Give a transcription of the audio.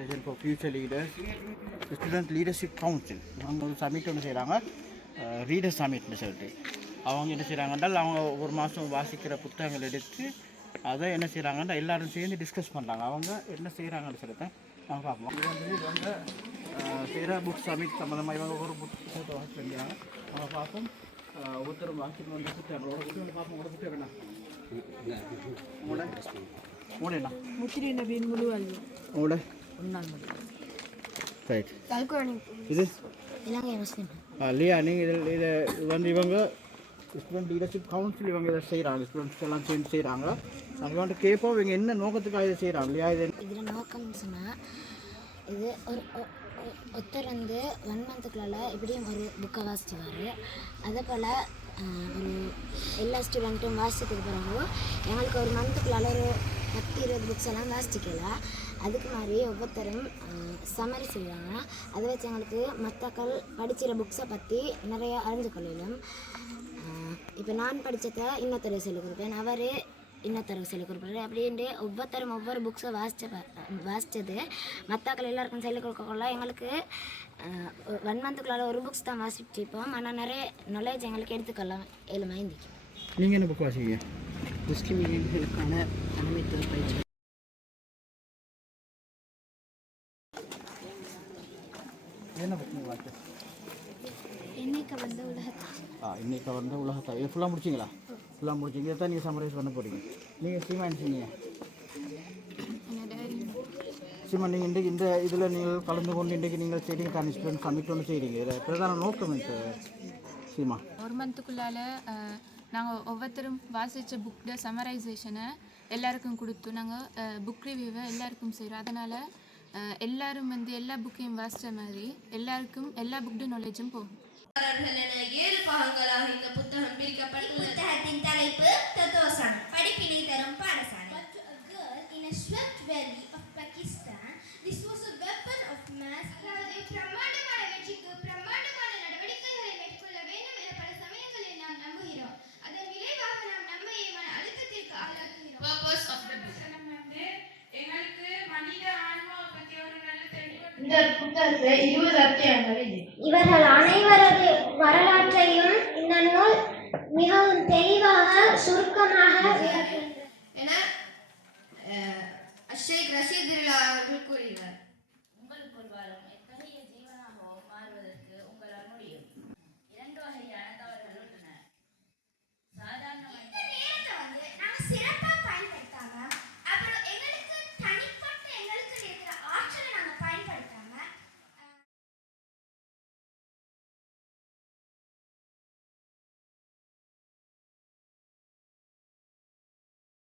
Foundation for future leaders student leadership council அவங்க ஒரு submit ஒன்று செய்கிறாங்க, ரீடர் சமிட்னு சொல்லிட்டு. அவங்க என்ன செய்கிறாங்கன்றால் அவங்க ஒரு மாதம் வாசிக்கிற புத்தகங்கள் எடுத்து அதை என்ன செய்கிறாங்கன்னா எல்லோரும் சேர்ந்து டிஸ்கஸ் பண்ணுறாங்க. அவங்க என்ன செய்கிறாங்கன்னு சொல்லிட்டு நாங்கள் பார்ப்போம். இது வந்து செய்கிற புக் சமிட் சம்மந்தமாக இவங்க ஒரு புத்தகத்தை வாசி பண்ணிக்கிறாங்க. அவங்க பார்ப்போம். ஒருத்தரும் வாசிட்டு வந்து புத்தகங்களோட புத்தகம் பார்ப்போம். உங்களோட புத்தகம் என்ன மூடேண்ணா முத்திரி நபியின் முழு அல்வா உங்களோட ரைட். இது இல்லையா நீங்கள் இதை வந்து இவங்க ஸ்டூடெண்ட் லீடர்ஷிப் கவுன்சில் இவங்க இதை செய்கிறாங்க, ஸ்டூடெண்ட்ஸ் எல்லாம் சேர்ந்து செய்கிறாங்க. நாங்கள் வந்து கேட்போம் இவங்க என்ன நோக்கத்துக்காக இதை செய்கிறாங்க இல்லையா. இதில் நோக்கம்னு சொன்னால் இது ஒரு ஒருத்தர் வந்து 1 மந்த்துக்குள்ள எப்படியும் ஒரு புக்கை வாசிச்சுவார். அதே போல் ஒரு எல்லா ஸ்டூடெண்ட்டும் வாசிச்சதுக்கு பிறகு எங்களுக்கு ஒரு மந்த்துக்குள்ளால் ஒரு 10-20 புக்ஸ் எல்லாம் வாசிக்கலாம். அதுக்கு மாதிரி ஒவ்வொருத்தரும் சம்மரி செய்வாங்க. அதை வச்சு எங்களுக்கு மற்றக்கள் படிச்சிட புக்ஸை பற்றி நிறைய அறிஞ்சு கொள்ளலாம். இப்போ நான் படித்ததை இன்னொருத்தர் சொல்லிக் கொடுப்பேன், அவர் இன்னொருத்தருக்கு சொல்லிக் கொடுப்பாரு. அப்படின்ட்டு ஒவ்வொருத்தரும் ஒவ்வொரு புக்ஸை வாசித்தது மற்றாக்கள் எல்லாருக்கும் சொல்லிக் கொடுக்கக்குள்ள எங்களுக்கு 1 மந்த்துக்குள்ளால் ஒரு புக்ஸ் தான் வாசிச்சுப்போம். ஆனால் நிறைய நாலேஜ் எங்களுக்கு எடுத்துக்கலாம் எலுமாய்ந்துச்சு. நீங்கள் என்ன புக் வாசிங்க? முஸ்லீம் இளைஞர்களுக்கான தலைமைத்துவ பயிற்சி. என்ன புக் நீங்கள் வாசி? இன்னைக்கு வந்து உலகத்தை இன்னைக்கு வந்து உலகத்தை இது ஃபுல்லாக முடிச்சிங்களா? ஃபுல்லாக முடிச்சிங்க. இதை தான் நீங்கள் சம்மரைஸ் பண்ண போகிறீங்க. நீங்கள் சீமா என்ன சொன்னீங்க? சீமா நீங்கள் இன்றைக்கு இந்த இதில் நீங்கள் கலந்து கொண்டு இன்றைக்கு நீங்கள் செய்கிறீங்க தானே, ஸ்டூடெண்ட் சமிட் ஒன்று செய்கிறீங்க. இதில் பிரதான நோக்கம் எனக்கு சீமா 1 மந்த்துக்குள்ளால் நாங்கள் ஒவ்வொருத்தரும் வாசித்த புக்கோட சம்மரைசேஷனை எல்லாருக்கும் கொடுத்து நாங்கள் புக் ரிவ்யூவை எல்லாருக்கும் செய்கிறோம். அதனால் எல்லாரும் வந்து எல்லா புக்கையும் வாசித்த மாதிரி எல்லாருக்கும் எல்லா புக்கோட நாலேஜும் போகும். 7 பாகங்களாக இந்த புத்தகம் பிரிக்கப்பட்டுள்ளது. புத்தகத்தின் தலைப்பு தத்துவசான், படிப்பினை தரும் பாடசாலை. A girl in a swept valley of Pakistan, this was a weapon of mass. அதாவது பிரமாண்டமான வெற்றிக்கு பிரமாண்டமான நடவடிக்கைகளை மேற்கொள்ள வேண்டும் என பல சமயங்களில் நாம் நம்புகிறோம். அதன் விளைவாக நாம் நம்மை மன அழுத்தத்திற்கு ஆளாக்குகிறோம். Purpose of the book. வந்து எங்களுக்கு மனித ஆன்மாவை பற்றி ஒரு நல்ல தெளிவு. இந்த புத்தகத்தில் 20 அத்தியாயங்கள் இருக்கு. இவர்கள் அனைவரது வரலாற்றையும் இந்த நூல் மிகவும் தெளிவாக சுருக்கமாக என ஷேக் ரஷீதுல்லா அவர்கள் கூறுகிறார். உங்களுக்கு ஒரு வாரம் எத்தகைய ஜீவனாக மாறுவதற்கு உங்களால் முடியும். 2 வகையான தவறுகள் உள்ளன. சாதாரண இந்த நேரத்தை வந்து நாங்கள் சிறப்பாக